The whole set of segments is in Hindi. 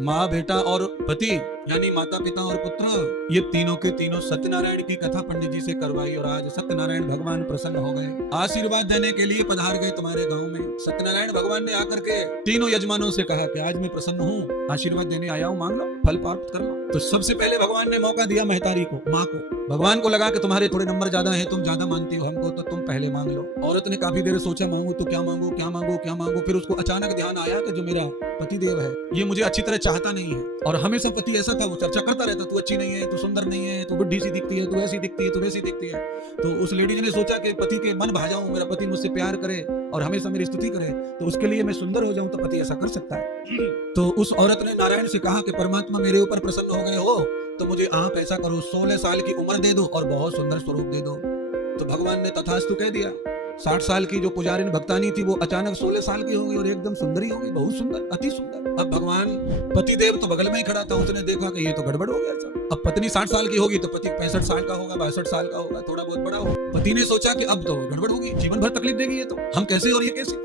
माँ बेटा और पति यानी माता पिता और पुत्र, ये तीनों के तीनों सत्यनारायण की कथा पंडित जी से करवाई और आज सत्यनारायण भगवान प्रसन्न हो गए, आशीर्वाद देने के लिए पधार गए तुम्हारे गांव में। सत्यनारायण भगवान ने आकर के तीनों यजमानों से कहा कि आज मैं प्रसन्न हूँ, आशीर्वाद देने आया हूँ, मांग लो, फल प्राप्त कर लो। तो सबसे पहले भगवान ने मौका दिया महतारी को, माँ को। भगवान को लगा कि तुम्हारे थोड़े नंबर ज्यादा है, तुम ज्यादा मानती हो हमको, तो तुम पहले मांग लो। औरत ने काफी देर सोचा, मांगू तो क्या मांगू, क्या मांगू, क्या मांगू। फिर उसको अचानक ध्यान आया कि जो मेरा पति देव है ये मुझे अच्छी तरह चाहता नहीं है, और हमेशा पति ऐसा था, वो चर्चा करता रहता, तू अच्छी नहीं है, तू सुंदर नहीं है, तू बुढ़ी सी दिखती है, तू ऐसी दिखती है, तू वैसी दिखती है। तो उस लेडीज ने सोचा कि पति के मन भा जाऊं, मेरा पति मुझसे प्यार करे और हमेशा मेरी स्तुति करे, तो उसके लिए मैं सुंदर हो जाऊं, तो पति ऐसा कर सकता है। तो उस औरत ने नारायण से कहा कि परमात्मा मेरे ऊपर प्रसन्न हो गए हो, तो मुझे आप ऐसा करो, 16 साल की उम्र दे दो और बहुत सुंदर स्वरूप दे दो। तो भगवान ने तथास्तु कह दिया। 60 साल की जो पुजारी भक्तानी थी वो अचानक 16 साल की हो गई और एकदम सुंदरी हो गई, बहुत सुंदर, अति सुंदर। अब भगवान पति देव तो बगल में ही खड़ा था, उसने देखा कि ये तो गड़बड़ हो गया सब। अब पत्नी 60 साल की होगी तो पति 65 साल का होगा, 62 साल का होगा, थोड़ा बहुत बड़ा होगा। पति ने सोचा कि अब तो गड़बड़ होगी, जीवन भर तकलीफ देगी ये, तो हम कैसे और ये कैसे।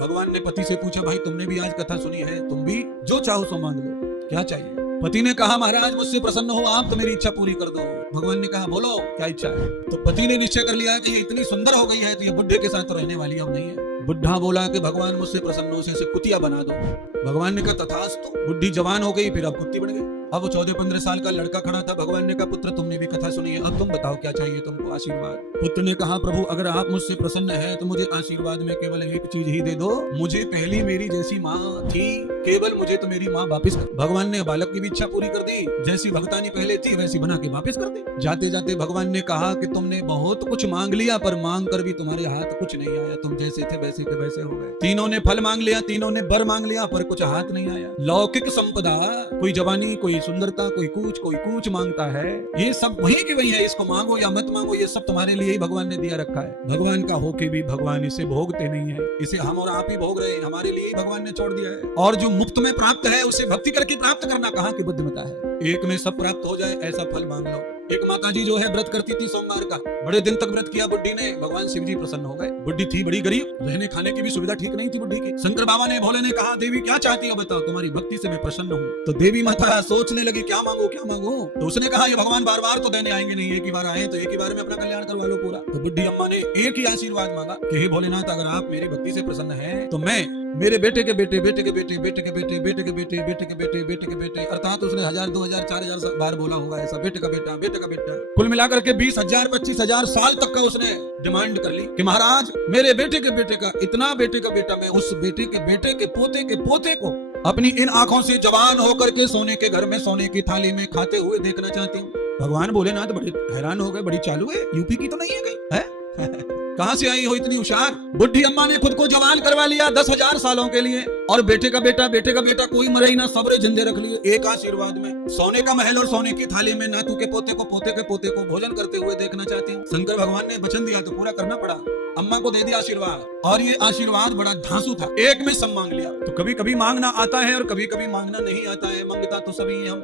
भगवान ने पति से पूछा, भाई तुमने भी आज कथा सुनी है, तुम भी जो चाहो सो मांग लो, क्या चाहिए। पति ने कहा, महाराज मुझसे प्रसन्न हो आप, तो मेरी इच्छा पूरी कर दो। भगवान ने कहा, बोलो क्या इच्छा है। तो पति ने निश्चय कर लिया कि ये इतनी सुंदर हो गई है तो ये बुढ़े के साथ रहने वाली अब नहीं है। बुढ़ा बोला कि भगवान मुझसे प्रसन्न हो, इसे कुतिया बना दो। भगवान ने कहा तथास्तु। बुढ़ी जवान हो गई, फिर अब कुत्ती बन गई। अब 14-15 साल का लड़का खड़ा था। भगवान ने कहा, पुत्र तुमने भी कथा सुनी है, अब तुम बताओ क्या चाहिए तुमको आशीर्वाद। पुत्र ने कहा, प्रभु अगर आप मुझसे प्रसन्न है तो मुझे आशीर्वाद में केवल एक चीज ही दे दो, मुझे पहली मेरी जैसी माँ थी, केवल मुझे तो मेरी माँ वापिस कर। भगवान ने बालक की भी इच्छा पूरी कर दी, जैसी भगतानी पहले थी वैसी बना के वापिस कर दी। जाते जाते भगवान ने कहा कि तुमने बहुत कुछ मांग लिया, पर मांग कर भी तुम्हारे हाथ कुछ नहीं आया, तुम जैसे थे वैसे के वैसे हो गए। तीनों ने फल मांग लिया, तीनों ने बर मांग लिया, पर कुछ हाथ नहीं आया। लौकिक संपदा, कोई जवानी, कोई सुंदरता, कोई कूच मांगता है, ये सब वही की वही है, इसको मांगो या मत मांगो, ये सब तुम्हारे लिए ही भगवान ने दिया रखा है। भगवान का होके भी भगवान इसे भोगते नहीं है, इसे हम और आप ही भोग रहे हैं, हमारे लिए ही भगवान ने छोड़ दिया है। और जो मुफ्त में प्राप्त है उसे भक्ति करके प्राप्त करना कहाँ की बुद्धिमता है। एक में सब प्राप्त हो जाए ऐसा फल मांग लो। एक माताजी जो है व्रत करती थी सोमवार का, बड़े दिन तक व्रत किया बुड्ढी ने, भगवान शिव जी प्रसन्न हो गए। बुड्ढी थी बड़ी गरीब, रहने खाने की भी सुविधा ठीक नहीं थी बुड्ढी की। शंकर बाबा ने, भोले ने कहा, देवी क्या चाहती हो बताओ, तुम्हारी भक्ति से मैं प्रसन्न हूँ। तो देवी माता सोचने लगी, क्या मांगू क्या मांगू। तो उसने कहा, ये भगवान बार बार तो देने आएंगे नहीं, एक ही बार आए तो एक ही बार में अपना कल्याण करवा लो पूरा। तो बुड्ढी अम्मा ने एक ही आशीर्वाद मांगा कि हे भोलेनाथ, अगर आप मेरी भक्ति से प्रसन्न हैं तो मैं मेरे बेटे के बेटे, बेटे के बेटे, बेटे के बेटे, बेटे के बेटे, बेटे के बेटे, बेटे के बेटे, अर्थात उसने 1000, 2000, 4000 बार बोला होगा ऐसा, बेटे का बेटा, बेटे का बेटा, कुल मिलाकर के 20,000, 25,000 साल तक का उसने डिमांड कर ली कि महाराज मेरे बेटे के बेटे का इतना बेटे का बेटा, मैं उस बेटे के पोते के पोते को अपनी इन आंखों से जवान होकर के सोने के घर में, सोने की थाली में खाते हुए देखना चाहती हूँ। भगवान भोलेनाथ बड़े हैरान हो गए, बड़ी चालू है, यूपी की तो नहीं है कहीं है? कहां से आई हो इतनी होशियार। बुढ़ी अम्मा ने खुद को जवान करवा लिया 10,000 सालों के लिए, और बेटे का बेटा, बेटे का बेटा कोई मरे ही ना, सबरे जिंदे रख लिए एक आशीर्वाद में। सोने का महल और सोने की थाली में नातू के पोते को, पोते के पोते को भोजन करते हुए देखना चाहती हूँ। शंकर भगवान ने वचन दिया तो पूरा करना पड़ा, अम्मा को दे दिया आशीर्वाद, और ये आशीर्वाद बड़ा धांसू था, एक में सब मांग लिया। तो कभी कभी मांगना आता है और कभी कभी मांगना नहीं आता है, मांगता तो सभी हम।